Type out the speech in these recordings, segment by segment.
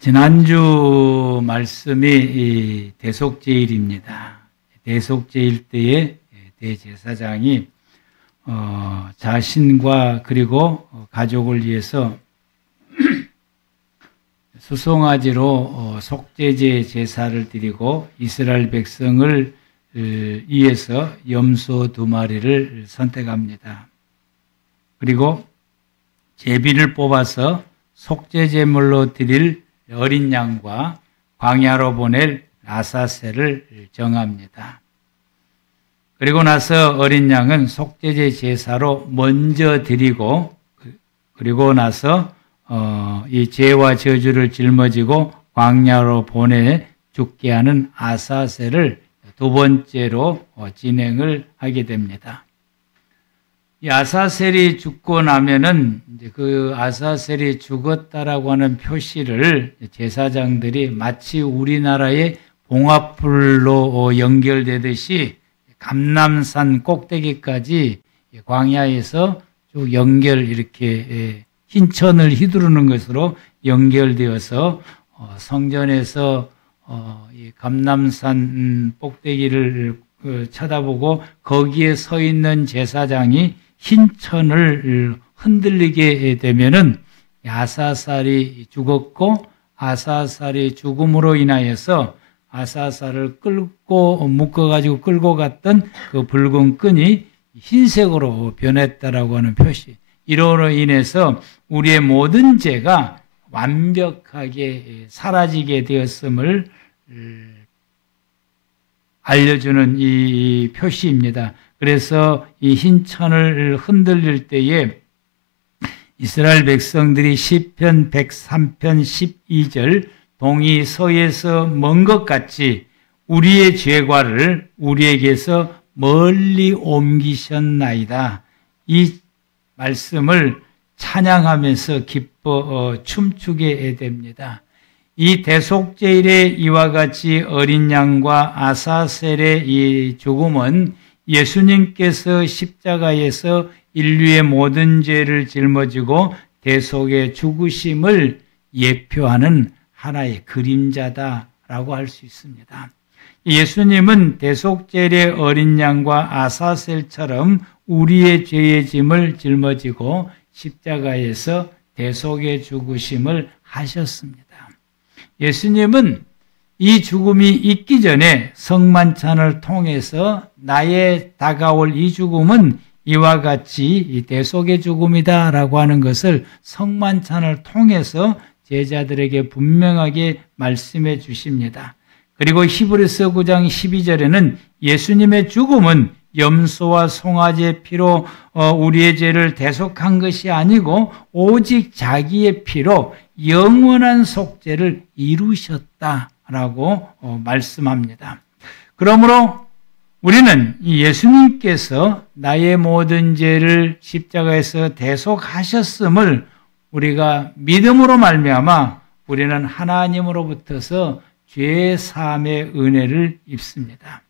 지난주 말씀이 이 대속제일입니다. 대속제일 때에 대제사장이 자신과 그리고 가족을 위해서 수송아지로 속죄제 제사를 드리고 이스라엘 백성을 위해서 염소 2마리를 선택합니다. 그리고 제비를 뽑아서 속죄제물로 드릴 어린 양과 광야로 보낼 아사셀을 정합니다. 그리고 나서 어린 양은 속죄제 제사로 먼저 드리고 그리고 나서 이 죄와 저주를 짊어지고 광야로 보내 죽게 하는 아사셀을 두 번째로 진행을 하게 됩니다. 이 아사셀이 죽고 나면은 이제 그 아사셀이 죽었다라고 하는 표시를 제사장들이 마치 우리나라의 봉화불로 연결되듯이 감람산 꼭대기까지 광야에서 쭉 이렇게 흰천을 휘두르는 것으로 연결되어서 성전에서 이 감람산 꼭대기를 쳐다보고 거기에 서 있는 제사장이 흰천을 흔들리게 되면은 아사살이 죽었고 아사살이 죽음으로 인하여서 아사살을 묶어가지고 끌고 갔던 그 붉은 끈이 흰색으로 변했다라고 하는 표시. 이로 인해서 우리의 모든 죄가 완벽하게 사라지게 되었음을 알려주는 이 표시입니다. 그래서 이 흰천을 흔들릴 때에 이스라엘 백성들이 시편 103편 12절 동이 서에서 먼 것 같이 우리의 죄과를 우리에게서 멀리 옮기셨나이다. 이 말씀을 찬양하면서 기뻐 춤추게 됩니다. 이 대속제일에 이와 같이 어린 양과 아사셀의 이 죽음은 예수님께서 십자가에서 인류의 모든 죄를 짊어지고 대속의 죽으심을 예표하는 하나의 그림자다라고 할 수 있습니다. 예수님은 대속제일의 어린 양과 아사셀처럼 우리의 죄의 짐을 짊어지고 십자가에서 대속의 죽으심을 하셨습니다. 예수님은 이 죽음이 있기 전에 성만찬을 통해서 나의 다가올 이 죽음은 이와 같이 대속의 죽음이다라고 하는 것을 성만찬을 통해서 제자들에게 분명하게 말씀해 주십니다. 그리고 히브리서 9장 12절에는 예수님의 죽음은 염소와 송아지의 피로 우리의 죄를 대속한 것이 아니고 오직 자기의 피로 영원한 속죄를 이루셨다라고 말씀합니다. 그러므로 우리는 예수님께서 나의 모든 죄를 십자가에서 대속하셨음을 우리가 믿음으로 말미암아 우리는 하나님으로부터서 죄 사함의 은혜를 입습니다.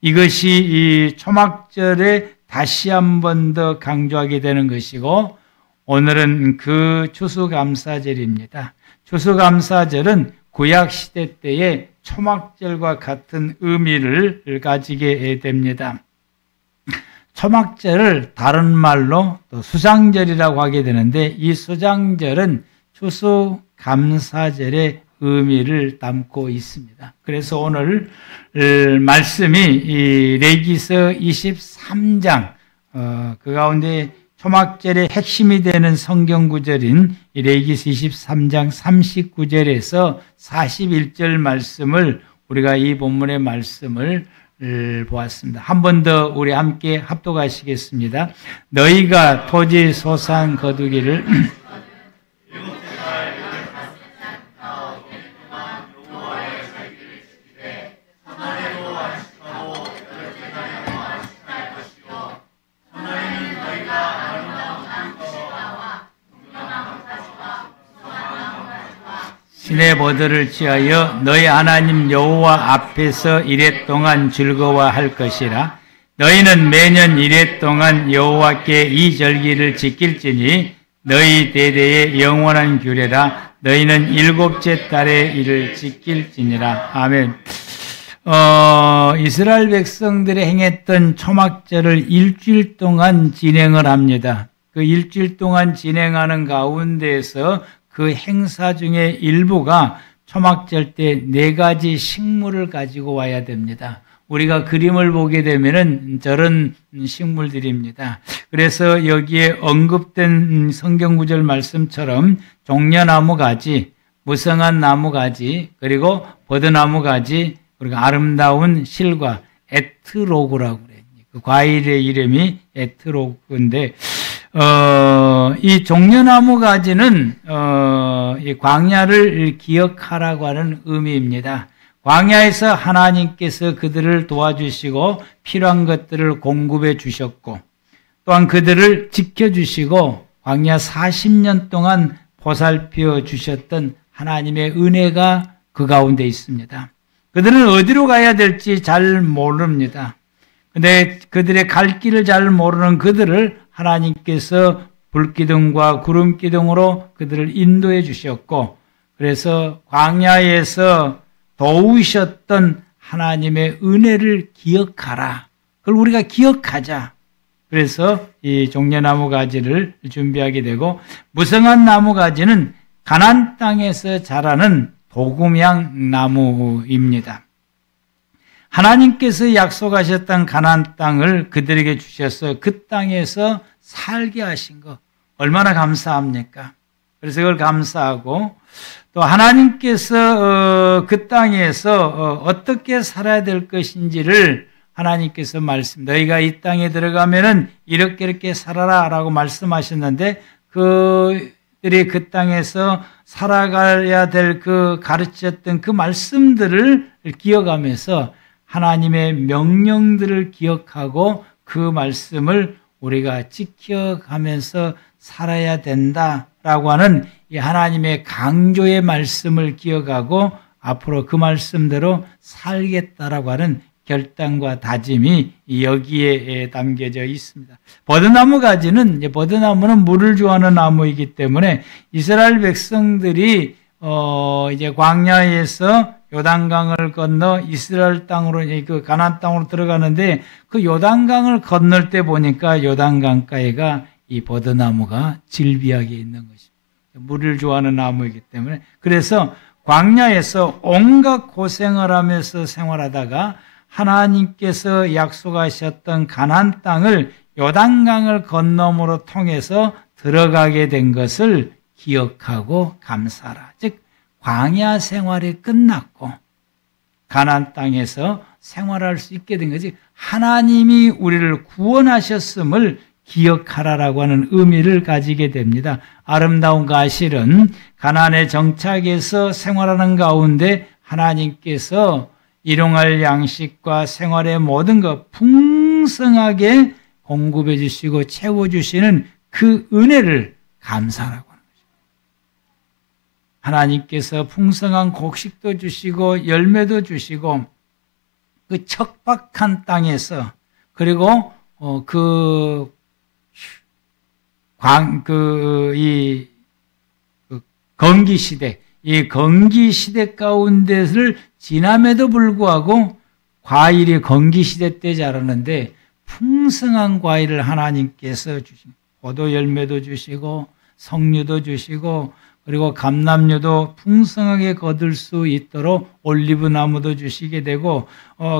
이것이 이 초막절에 다시 한 번 더 강조하게 되는 것이고 오늘은 그 추수감사절입니다. 추수감사절은 구약시대 때의 초막절과 같은 의미를 가지게 됩니다. 초막절을 다른 말로 또 수장절이라고 하게 되는데 이 수장절은 추수감사절의 의미를 담고 있습니다. 그래서 오늘 말씀이 이 레위기서 23장 그 가운데 초막절의 핵심이 되는 성경 구절인 레위기서 23장 39절에서 41절 말씀을 우리가 이 본문의 말씀을 보았습니다. 한 번 더 우리 함께 합독하시겠습니다. 너희가 토지 소산 거두기를 신의 보들을 취하여 너희 하나님 여호와 앞에서 이랫동안 즐거워할 것이라. 너희는 매년 이랫동안 여호와께 이 절기를 지킬지니 너희 대대의 영원한 규례라. 너희는 일곱째 달에 이를 지킬지니라. 아멘. 이스라엘 백성들이 행했던 초막절을 일주일 동안 진행을 합니다. 그 일주일 동안 진행하는 가운데에서 그 행사 중에 일부가 초막절 때 4가지 식물을 가지고 와야 됩니다. 우리가 그림을 보게 되면은 저런 식물들입니다. 그래서 여기에 언급된 성경 구절 말씀처럼 종려나무 가지, 무성한 나무 가지, 그리고 버드나무 가지, 그리고 아름다운 실과 에트로그라고 그래요. 그 과일의 이름이 에트로그인데, 이 종려나무 가지는 이 광야를 기억하라고 하는 의미입니다. 광야에서 하나님께서 그들을 도와주시고 필요한 것들을 공급해 주셨고 또한 그들을 지켜주시고 광야 40년 동안 보살펴 주셨던 하나님의 은혜가 그 가운데 있습니다. 그들은 어디로 가야 될지 잘 모릅니다. 근데 그들의 갈 길을 잘 모르는 그들을 하나님께서 불기둥과 구름기둥으로 그들을 인도해 주셨고 그래서 광야에서 도우셨던 하나님의 은혜를 기억하라. 그걸 우리가 기억하자. 그래서 이 종려나무 가지를 준비하게 되고 무성한 나무 가지는 가나안 땅에서 자라는 도금향 나무입니다. 하나님께서 약속하셨던 가나안 땅을 그들에게 주셔서 그 땅에서 살게 하신 거 얼마나 감사합니까? 그래서 그걸 감사하고 또 하나님께서 그 땅에서 어떻게 살아야 될 것인지를 하나님께서 너희가 이 땅에 들어가면은 이렇게 살아라 라고 말씀하셨는데 그들이 그 땅에서 살아가야 될 그 가르쳤던 그 말씀들을 기억하면서 하나님의 명령들을 기억하고 그 말씀을 우리가 지켜가면서 살아야 된다라고 하는 이 하나님의 강조의 말씀을 기억하고 앞으로 그 말씀대로 살겠다라고 하는 결단과 다짐이 여기에 담겨져 있습니다. 버드나무 가지는 버드나무는 물을 좋아하는 나무이기 때문에 이스라엘 백성들이 이제 광야에서 요단강을 건너 이스라엘 땅으로 그 가나안 땅으로 들어가는데 그 요단강을 건널 때 보니까 요단강가에가 이 버드나무가 질비하게 있는 것입니다. 물을 좋아하는 나무이기 때문에 그래서 광야에서 온갖 고생을 하면서 생활하다가 하나님께서 약속하셨던 가나안 땅을 요단강을 건너므로 통해서 들어가게 된 것을 기억하고 감사하라. 즉 광야 생활이 끝났고 가나안 땅에서 생활할 수 있게 된 거지 하나님이 우리를 구원하셨음을 기억하라라고 하는 의미를 가지게 됩니다. 아름다운 가실은 가나안의 정착에서 생활하는 가운데 하나님께서 일용할 양식과 생활의 모든 것 풍성하게 공급해 주시고 채워주시는 그 은혜를 감사하라고 하는 것입니다. 하나님께서 풍성한 곡식도 주시고 열매도 주시고 그 척박한 땅에서 그리고 이 건기시대, 이 건기시대 가운데를 지남에도 불구하고 과일이 건기시대 때 자라는데 풍성한 과일을 하나님께서 주신 포도 열매도 주시고 석류도 주시고 그리고 감람류도 풍성하게 거둘 수 있도록 올리브 나무도 주시게 되고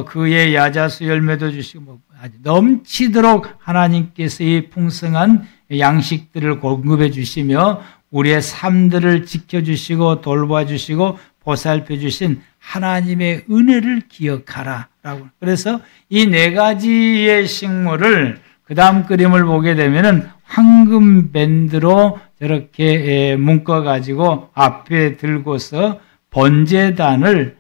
그의 야자수 열매도 주시고 아주 넘치도록 하나님께서 이 풍성한 양식들을 공급해 주시며 우리의 삶들을 지켜주시고 돌봐주시고 보살펴 주신 하나님의 은혜를 기억하라라고. 그래서 이 4가지의 식물을 그 다음 그림을 보게 되면은 황금 밴드로 저렇게 묶어가지고 앞에 들고서 번제단을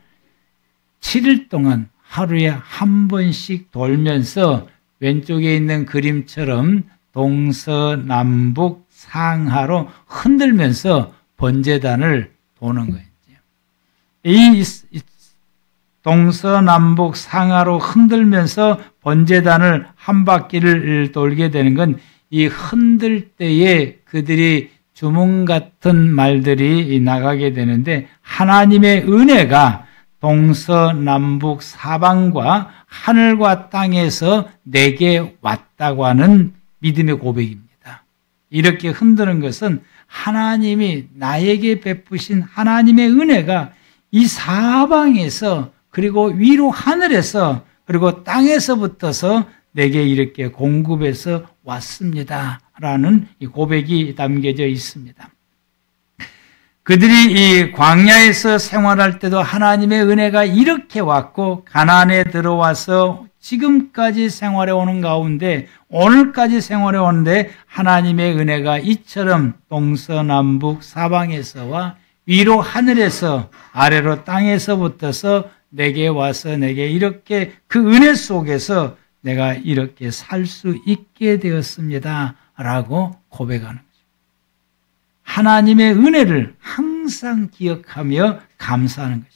7일 동안 하루에 한 번씩 돌면서 왼쪽에 있는 그림처럼 동서남북 상하로 흔들면서 번제단을 도는 거예요. 이 동서남북 상하로 흔들면서 번제단을 한 바퀴를 돌게 되는 건 이 흔들 때에 그들이 주문 같은 말들이 나가게 되는데 하나님의 은혜가 동서남북 사방과 하늘과 땅에서 내게 왔다고 하는 믿음의 고백입니다. 이렇게 흔드는 것은 하나님이 나에게 베푸신 하나님의 은혜가 이 사방에서 그리고 위로 하늘에서 그리고 땅에서부터서 내게 이렇게 공급해서 왔습니다. 라는 이 고백이 담겨져 있습니다. 그들이 이 광야에서 생활할 때도 하나님의 은혜가 이렇게 왔고 가나안에 들어와서 지금까지 생활해 오는 가운데 오늘까지 생활해 오는데 하나님의 은혜가 이처럼 동서남북 사방에서와 위로 하늘에서 아래로 땅에서부터서 내게 와서 내게 이렇게 그 은혜 속에서 내가 이렇게 살 수 있게 되었습니다. 라고 고백하는 거죠. 하나님의 은혜를 항상 기억하며 감사하는 거죠.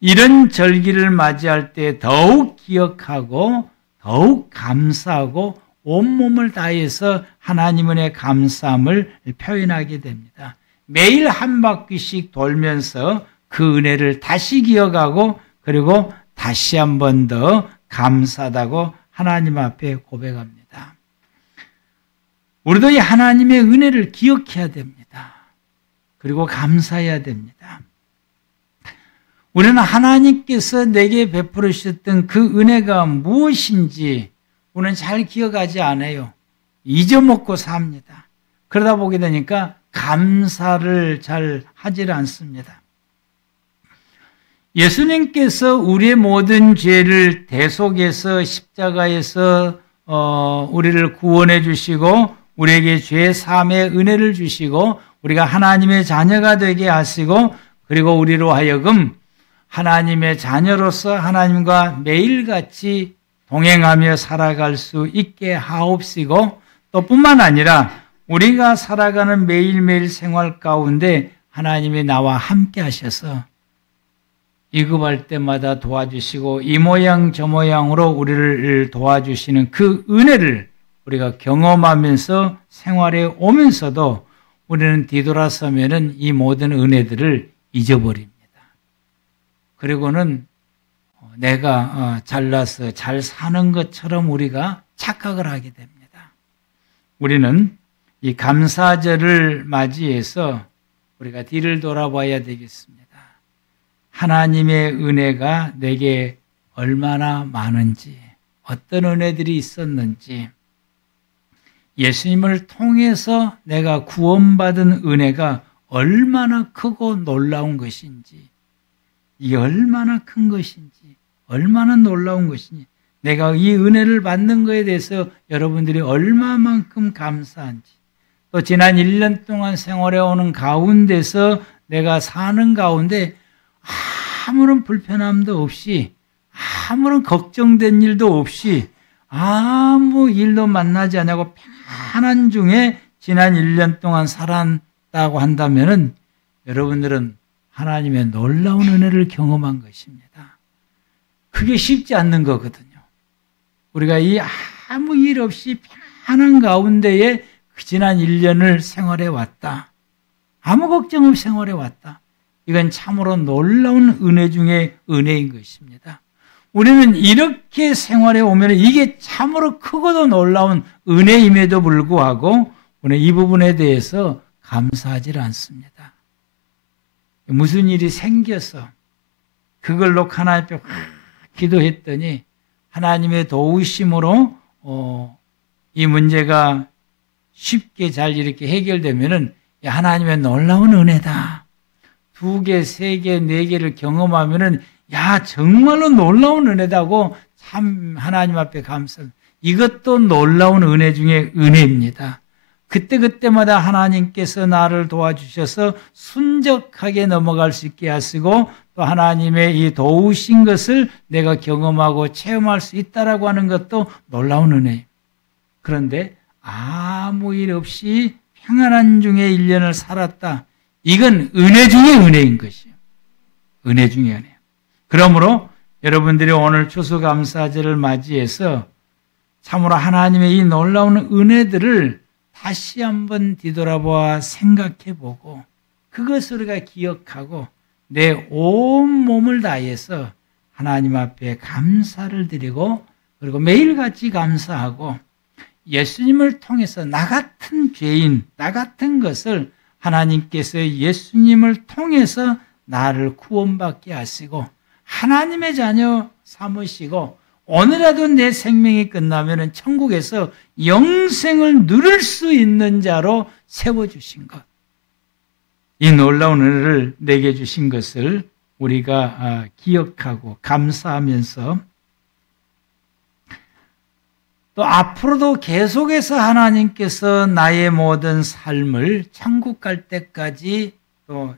이런 절기를 맞이할 때 더욱 기억하고 더욱 감사하고 온몸을 다해서 하나님 은혜의 감사함을 표현하게 됩니다. 매일 한 바퀴씩 돌면서 그 은혜를 다시 기억하고 그리고 다시 한 번 더 감사하다고 하나님 앞에 고백합니다. 우리도 이 하나님의 은혜를 기억해야 됩니다. 그리고 감사해야 됩니다. 우리는 하나님께서 내게 베풀으셨던 그 은혜가 무엇인지 우리는 잘 기억하지 않아요. 잊어먹고 삽니다. 그러다 보게 되니까 감사를 잘 하지 않습니다. 예수님께서 우리의 모든 죄를 대속해서 십자가에서 우리를 구원해 주시고 우리에게 죄 사함의 은혜를 주시고 우리가 하나님의 자녀가 되게 하시고 그리고 우리로 하여금 하나님의 자녀로서 하나님과 매일같이 동행하며 살아갈 수 있게 하옵시고 또 뿐만 아니라 우리가 살아가는 매일매일 생활 가운데 하나님이 나와 함께 하셔서 이급할 때마다 도와주시고 이 모양 저 모양으로 우리를 도와주시는 그 은혜를 우리가 경험하면서 생활에 오면서도 우리는 뒤돌아서면은 이 모든 은혜들을 잊어버립니다. 그리고는 내가 잘나서 잘 사는 것처럼 우리가 착각을 하게 됩니다. 우리는 이 감사절을 맞이해서 우리가 뒤를 돌아봐야 되겠습니다. 하나님의 은혜가 내게 얼마나 많은지, 어떤 은혜들이 있었는지, 예수님을 통해서 내가 구원받은 은혜가 얼마나 크고 놀라운 것인지, 이게 얼마나 큰 것인지, 얼마나 놀라운 것인지, 내가 이 은혜를 받는 것에 대해서 여러분들이 얼마만큼 감사한지, 또 지난 1년 동안 생활해 오는 가운데서 내가 사는 가운데 아무런 불편함도 없이 아무런 걱정된 일도 없이 아무 일도 만나지 않고 편안 중에 지난 1년 동안 살았다고 한다면 여러분들은 하나님의 놀라운 은혜를 경험한 것입니다. 그게 쉽지 않는 거거든요. 우리가 이 아무 일 없이 편한 가운데에 지난 1년을 생활해 왔다. 아무 걱정 없이 생활해 왔다. 이건 참으로 놀라운 은혜 중에 은혜인 것입니다. 우리는 이렇게 생활해 오면 이게 참으로 크고도 놀라운 은혜임에도 불구하고 우리는 이 부분에 대해서 감사하지 않습니다. 무슨 일이 생겨서 그걸로 하나님 앞에 기도했더니 하나님의 도우심으로 이 문제가 쉽게 잘 이렇게 해결되면은 하나님의 놀라운 은혜다. 2개, 3개, 4개를 경험하면은 야 정말로 놀라운 은혜다고 참 하나님 앞에 감사합니다. 이것도 놀라운 은혜 중에 은혜입니다. 그때그때마다 하나님께서 나를 도와주셔서 순적하게 넘어갈 수 있게 하시고 또 하나님의 이 도우신 것을 내가 경험하고 체험할 수 있다라고 하는 것도 놀라운 은혜입니다. 그런데 아무 일 없이 평안한 중에 1년을 살았다. 이건 은혜 중에 은혜인 것이에요. 은혜 중에 은혜. 그러므로 여러분들이 오늘 추수감사절을 맞이해서 참으로 하나님의 이 놀라운 은혜들을 다시 한번 뒤돌아보아 생각해보고 그것을 우리가 기억하고 내 온 몸을 다해서 하나님 앞에 감사를 드리고 그리고 매일같이 감사하고 예수님을 통해서 나 같은 죄인, 나 같은 것을 하나님께서 예수님을 통해서 나를 구원받게 하시고 하나님의 자녀 삼으시고 오늘라도 내 생명이 끝나면 천국에서 영생을 누릴 수 있는 자로 세워주신 것. 이 놀라운 은혜를 내게 주신 것을 우리가 기억하고 감사하면서 또 앞으로도 계속해서 하나님께서 나의 모든 삶을 천국 갈 때까지 또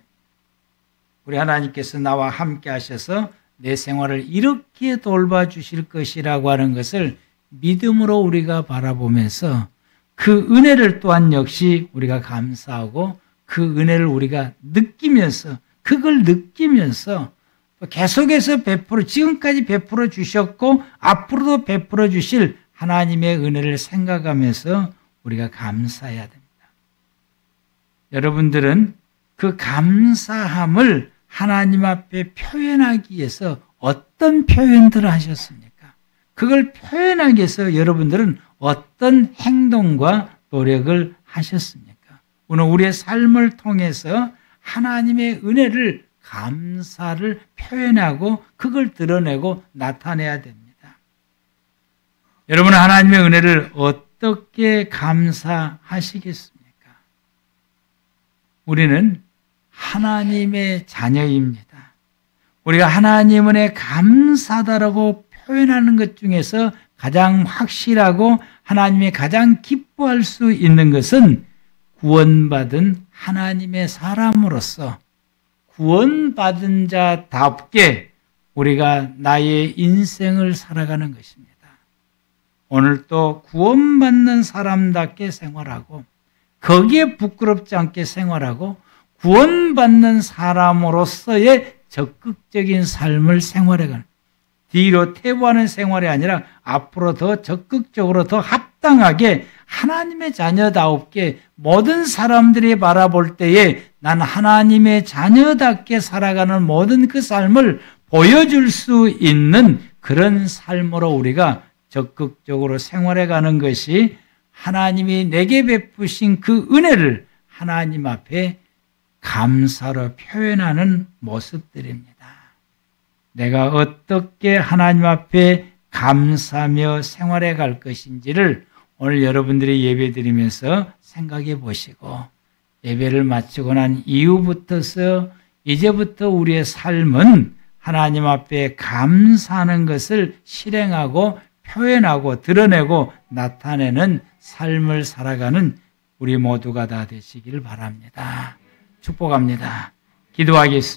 우리 하나님께서 나와 함께 하셔서 내 생활을 이렇게 돌봐주실 것이라고 하는 것을 믿음으로 우리가 바라보면서 그 은혜를 또한 역시 우리가 감사하고 그 은혜를 우리가 느끼면서 그걸 느끼면서 계속해서 지금까지 베풀어 주셨고 앞으로도 베풀어 주실 하나님의 은혜를 생각하면서 우리가 감사해야 됩니다. 여러분들은 그 감사함을 하나님 앞에 표현하기 위해서 어떤 표현들을 하셨습니까? 그걸 표현하기 위해서 여러분들은 어떤 행동과 노력을 하셨습니까? 오늘 우리의 삶을 통해서 하나님의 은혜를 감사를 표현하고 그걸 드러내고 나타내야 됩니다. 여러분은 하나님의 은혜를 어떻게 감사하시겠습니까? 우리는 하나님의 자녀입니다. 우리가 하나님 은혜 감사하다라고 표현하는 것 중에서 가장 확실하고 하나님이 가장 기뻐할 수 있는 것은 구원받은 하나님의 사람으로서 구원받은 자답게 우리가 나의 인생을 살아가는 것입니다. 오늘 또 구원받는 사람답게 생활하고 거기에 부끄럽지 않게 생활하고 구원받는 사람으로서의 적극적인 삶을 생활해가는 뒤로 퇴보하는 생활이 아니라 앞으로 더 적극적으로 더 합당하게 하나님의 자녀다웁게 모든 사람들이 바라볼 때에 난 하나님의 자녀답게 살아가는 모든 그 삶을 보여줄 수 있는 그런 삶으로 우리가 적극적으로 생활해가는 것이 하나님이 내게 베푸신 그 은혜를 하나님 앞에 감사로 표현하는 모습들입니다. 내가 어떻게 하나님 앞에 감사하며 생활해 갈 것인지를 오늘 여러분들이 예배 드리면서 생각해 보시고 예배를 마치고 난 이후부터서 이제부터 우리의 삶은 하나님 앞에 감사하는 것을 실행하고 표현하고 드러내고 나타내는 삶을 살아가는 우리 모두가 다 되시길 바랍니다. 축복합니다. 기도하겠습니다.